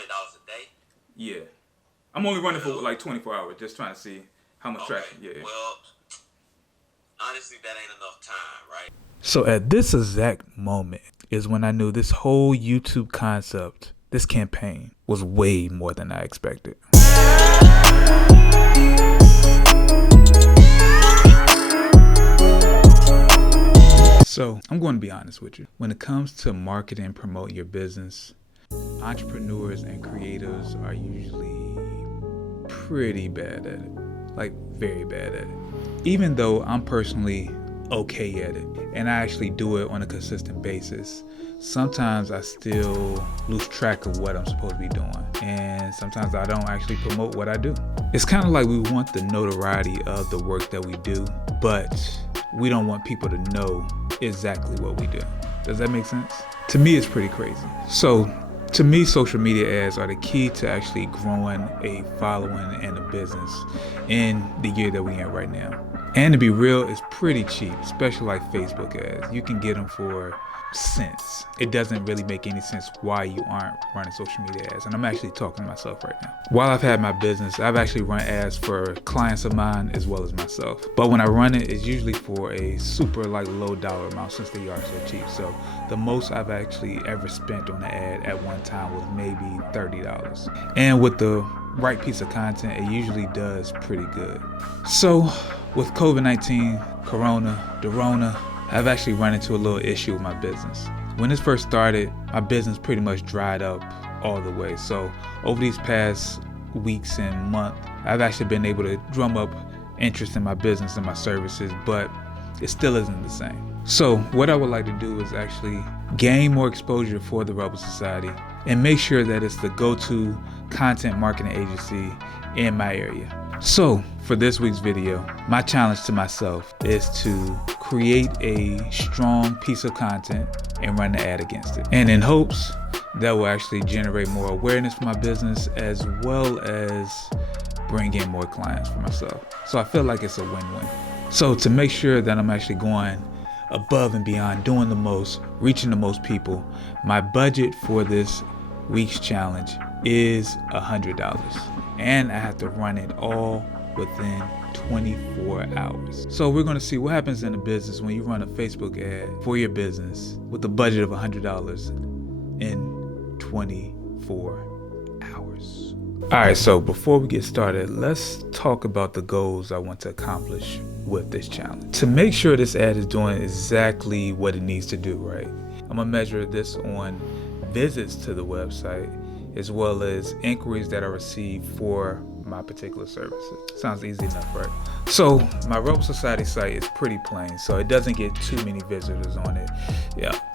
$100 a day? Yeah. I'm only running for like 24 hours, just trying to see how much traction. Yeah. Well, honestly, that ain't enough time, right? So at this exact moment is when I knew this whole YouTube concept, this campaign, was way more than I expected. So I'm going to be honest with you. When it comes to marketing and promoting your business, entrepreneurs and creators are usually pretty bad at it. Like very bad at it. Even though I'm personally okay at it and I actually do it on a consistent basis, sometimes I still lose track of what I'm supposed to be doing, and sometimes I don't actually promote what I do. It's kind of like we want the notoriety of the work that we do, but we don't want people to know exactly what we do. Does that make sense? To me, it's pretty crazy. So to me, social media ads are the key to actually growing a following and a business in the year that we're in right now. And to be real, it's pretty cheap, especially like Facebook ads. You can get them for cents. It doesn't really make any sense why you aren't running social media ads. And I'm actually talking to myself right now. While I've had my business, I've actually run ads for clients of mine as well as myself. But when I run it, it's usually for a super low dollar amount since they are so cheap. So the most I've actually ever spent on an ad at one time was maybe $30. And with the right piece of content, it usually does pretty good. So with COVID-19, Dorona, I've actually run into a little issue with my business. When this first started, my business pretty much dried up all the way. So over these past weeks and month, I've actually been able to drum up interest in my business and my services, but it still isn't the same. So what I would like to do is actually gain more exposure for the Rebel Society and make sure that it's the go-to content marketing agency in my area. So for this week's video, my challenge to myself is to create a strong piece of content and run the ad against it. And in hopes that will actually generate more awareness for my business as well as bring in more clients for myself. So I feel like it's a win-win. So to make sure that I'm actually going above and beyond, doing the most, reaching the most people, my budget for this week's challenge is $100. And I have to run it all within 24 hours. So we're going to see what happens in the business when you run a Facebook ad for your business with a budget of $100 in 24 hours. All right, so before we get started, let's talk about the goals I want to accomplish with this challenge. To make sure this ad is doing exactly what it needs to do, right? I'm gonna measure this on visits to the website as well as inquiries that are received for my particular services. Sounds easy enough, right? So my Rebel Society site is pretty plain, so it doesn't get too many visitors on it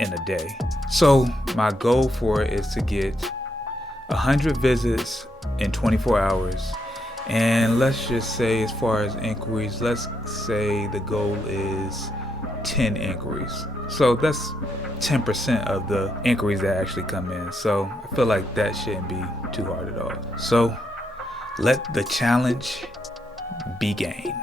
in a day. So my goal for it is to get 100 visits in 24 hours. And let's just say, as far as inquiries, let's say the goal is 10 inquiries. So that's 10% of the inquiries that actually come in. So I feel like that shouldn't be too hard at all. So let the challenge begin.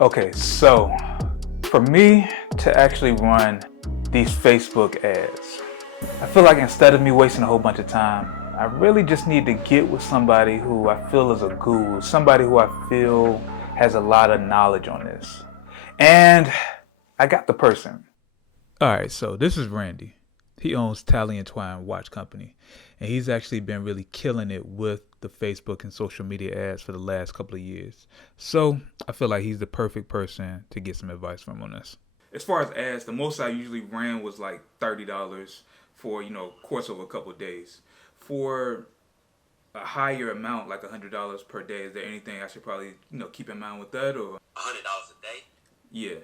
Okay, so for me to actually run these Facebook ads, I feel like instead of me wasting a whole bunch of time, I really just need to get with somebody who I feel is a guru, somebody who I feel has a lot of knowledge on this. And I got the person. All right, so this is Randy. He owns Tally and Twine Watch Company, and he's actually been really killing it with the Facebook and social media ads for the last couple of years. So I feel like he's the perfect person to get some advice from on this. As far as ads, the most I usually ran was like $30 for, course of a couple of days. For a higher amount, like $100 per day, is there anything I should probably, keep in mind with that, or? $100 a day? Yeah.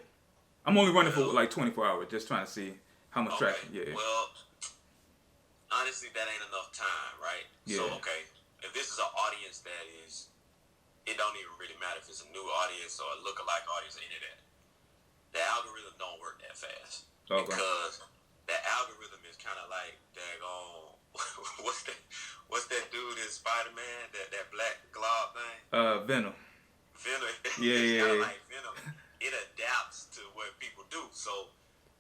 I'm only running for like 24 hours, just trying to see how much traction. Yeah. Well, honestly, that ain't enough time, right? Yeah. So, okay, if this is an audience that is, it don't even really matter if it's a new audience or a lookalike audience or any of that. The algorithm don't work that fast. Okay. Because the algorithm is kind of like, daggone, what's that dude in Spider-Man, that black glob thing? Venom. Venom. Yeah, It's yeah, kind of yeah. like Venom. It adapts to what people do. So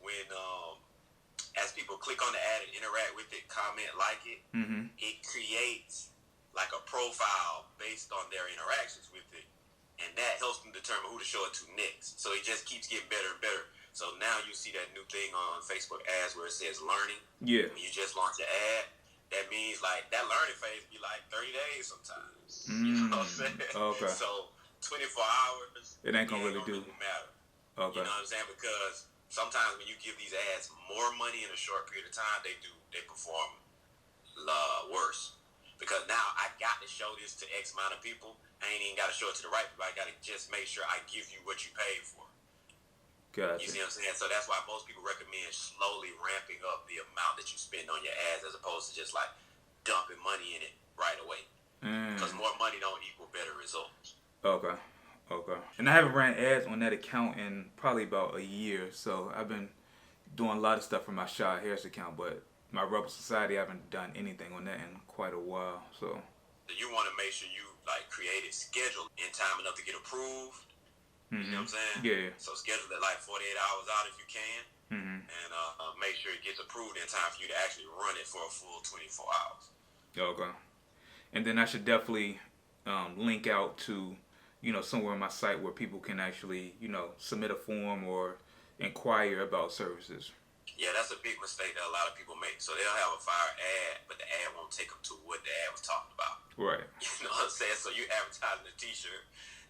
when people click on the ad and interact with it, comment, like it, it creates like a profile based on their interactions with it. And that helps them determine who to show it to next. So it just keeps getting better and better. So now you see that new thing on Facebook ads where it says learning. Yeah. When you just launch an ad, that means like that learning phase be like 30 days sometimes. You know what I'm saying? Okay. So 24 hours, it ain't gonna really matter. Okay. You know what I'm saying? Because sometimes when you give these ads more money in a short period of time, they perform worse. Because now I got to show this to X amount of people. I ain't even got to show it to the right people. I got to just make sure I give you what you paid for. Gotcha. You see what I'm saying? So that's why most people recommend slowly ramping up the amount that you spend on your ads as opposed to just like dumping money in it right away. Because more money don't equal better results. Okay. And I haven't ran ads on that account in probably about a year. So I've been doing a lot of stuff from my Shaw Harris account, but my Rebel Society, I haven't done anything on that in quite a while. So you want to make sure you like create it scheduled in time enough to get approved. You know what I'm saying? Yeah. So schedule it like 48 hours out if you can, and make sure it gets approved in time for you to actually run it for a full 24 hours. Okay. And then I should definitely link out to, somewhere on my site where people can actually, submit a form or inquire about services. Yeah, that's a big mistake that a lot of people make. So they'll have a fire ad, but the ad won't take them to what the ad was talking about. Right. You know what I'm saying? So you advertising a t-shirt,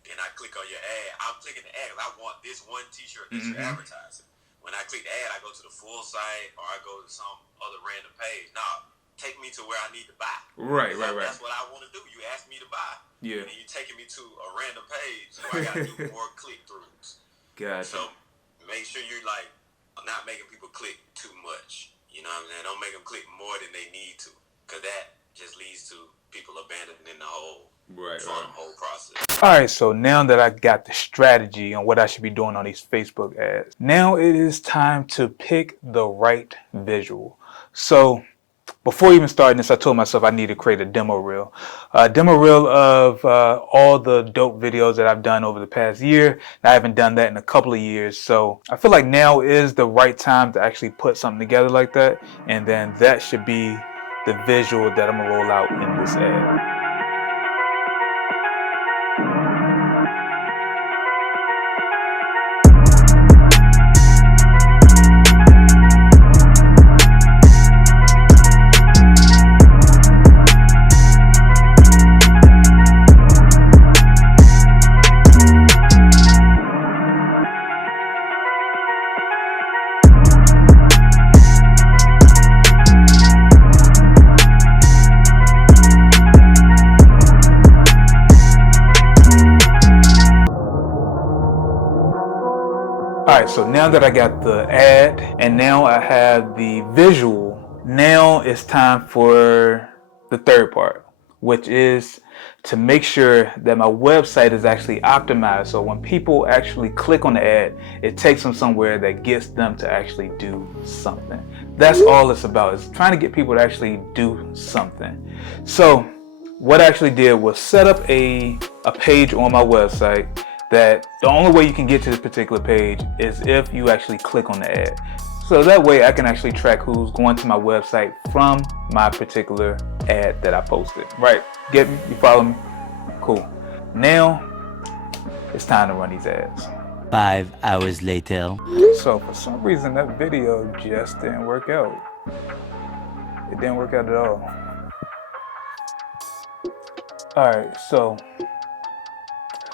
then I click on your ad. I'm clicking the ad because I want this one t-shirt that you're advertising. When I click the ad, I go to the full site or I go to some other random page. Now, take me to where I need to buy. Right. That's what I want to do. You asked me to buy. Yeah. And then you're taking me to a random page where I got to do more click-throughs. Gotcha. So make sure you're like not making people click too much. You know what I'm saying? Don't make them click more than they need to, because that just leads to people abandoning the whole process. All right, so now that I got the strategy on what I should be doing on these Facebook ads, now it is time to pick the right visual. So before even starting this, I told myself I need to create a demo reel. A demo reel of all the dope videos that I've done over the past year. I haven't done that in a couple of years. So I feel like now is the right time to actually put something together like that. And then that should be the visual that I'm going to roll out in this ad. Alright, so now that I got the ad and now I have the visual, now it's time for the third part, which is to make sure that my website is actually optimized. So when people actually click on the ad, it takes them somewhere that gets them to actually do something. That's all it's about, is trying to get people to actually do something. So what I actually did was set up a page on my website that the only way you can get to this particular page is if you actually click on the ad. So that way I can actually track who's going to my website from my particular ad that I posted. Right, get me? You follow me? Cool. Now it's time to run these ads. 5 hours later. So for some reason that video just didn't work out. It didn't work out at all. Alright, so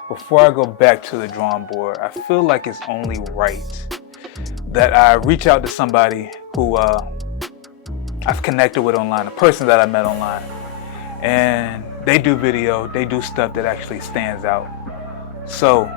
before I go back to the drawing board, I feel like it's only right that I reach out to somebody who I've connected with online, a person that I met online. And they do video, they do stuff that actually stands out. So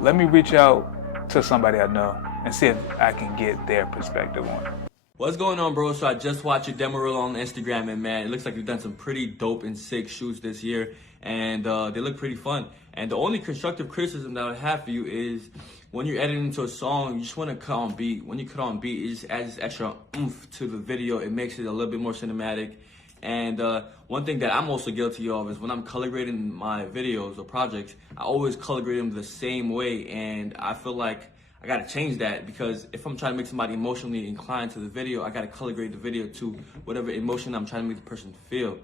let me reach out to somebody I know and see if I can get their perspective on it. What's going on, bro? So I just watched your demo reel on Instagram, and man, it looks like you've done some pretty dope and sick shoots this year, and they look pretty fun. And the only constructive criticism that I would have for you is when you're editing into a song, you just want to cut on beat. When you cut on beat, it just adds extra oomph to the video. It makes it a little bit more cinematic. And one thing that I'm also guilty of is when I'm color grading my videos or projects, I always color grade them the same way, and I feel like I gotta change that, because if I'm trying to make somebody emotionally inclined to the video, I gotta color grade the video to whatever emotion I'm trying to make the person feel.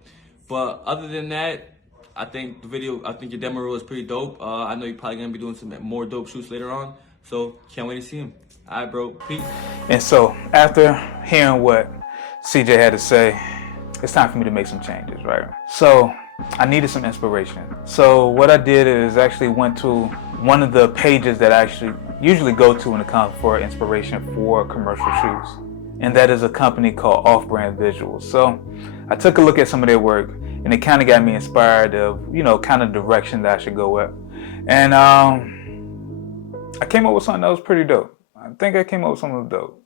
But other than that, I think your demo reel is pretty dope. I know you're probably gonna be doing some more dope shoots later on, so can't wait to see him. All right, bro, peace. And so after hearing what CJ had to say, it's time for me to make some changes, right? So I needed some inspiration. So what I did is actually went to one of the pages that I actually usually go to when it comes for inspiration for commercial shoots. And that is a company called Off-Brand Visuals. So I took a look at some of their work, and it kind of got me inspired of, kind of direction that I should go with. And I came up with something that was pretty dope. I think I came up with something dope.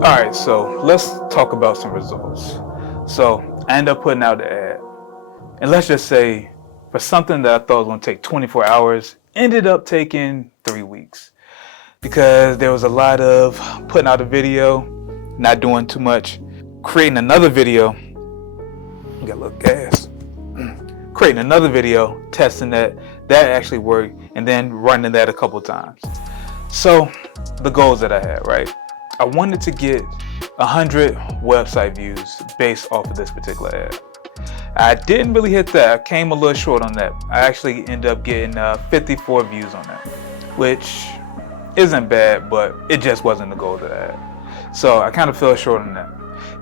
Alright, so let's talk about some results. So I ended up putting out the ad. And let's just say, for something that I thought was going to take 24 hours, ended up taking 3 weeks. Because there was a lot of putting out a video, not doing too much, creating another video, got a little gas, creating another video, testing that actually worked, and then running that a couple times. So the goals that I had, right? I wanted to get 100 website views based off of this particular ad. I didn't really hit that. I came a little short on that. I actually ended up getting 54 views on that, which isn't bad, but it just wasn't the goal that I had. So I kind of fell short on that.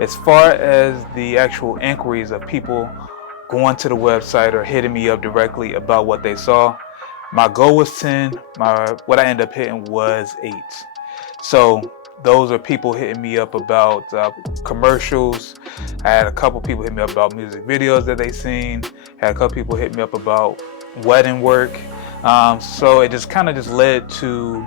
As far as the actual inquiries of people going to the website or hitting me up directly about what they saw, my goal was 10. What I ended up hitting was 8. So those are people hitting me up about commercials. I had a couple people hit me up about music videos that they seen. Had a couple people hit me up about wedding work. So it just kind of led to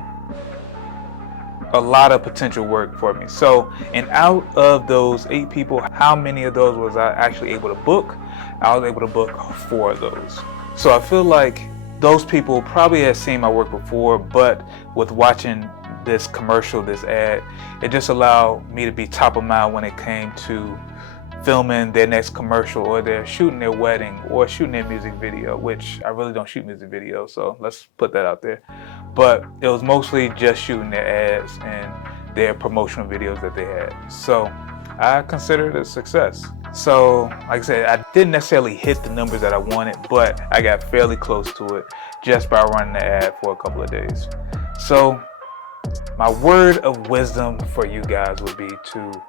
a lot of potential work for me. So, and out of those 8 people, how many of those was I actually able to book? I was able to book 4 of those. So I feel like those people probably had seen my work before, but with watching this commercial, this ad, it just allowed me to be top of mind when it came to filming their next commercial, or they're shooting their wedding, or shooting their music video, which I really don't shoot music videos, so let's put that out there. But it was mostly just shooting their ads and their promotional videos that they had. So I consider it a success. So like I said, I didn't necessarily hit the numbers that I wanted, but I got fairly close to it just by running the ad for a couple of days. So my word of wisdom for you guys would be to,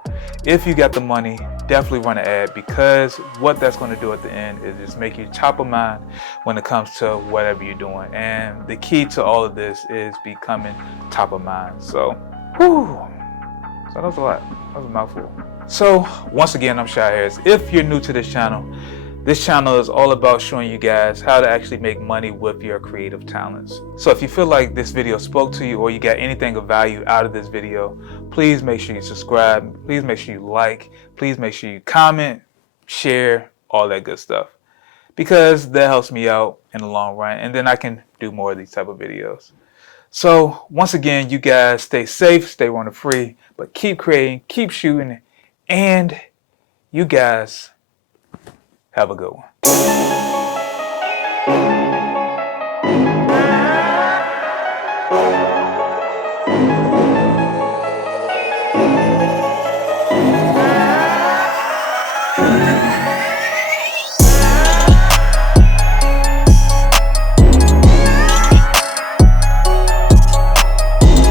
if you got the money, definitely run an ad, because what that's going to do at the end is just make you top of mind when it comes to whatever you're doing. And the key to all of this is becoming top of mind. So, so that was a lot. That was a mouthful. So once again, I'm Shy Harris. If you're new to this channel is all about showing you guys how to actually make money with your creative talents. So if you feel like this video spoke to you, or you got anything of value out of this video, please make sure you subscribe. Please make sure you like. Please make sure you comment, share, all that good stuff, because that helps me out in the long run, and then I can do more of these type of videos. So once again, you guys stay safe, stay running free, but keep creating, keep shooting, and you guys have a good one.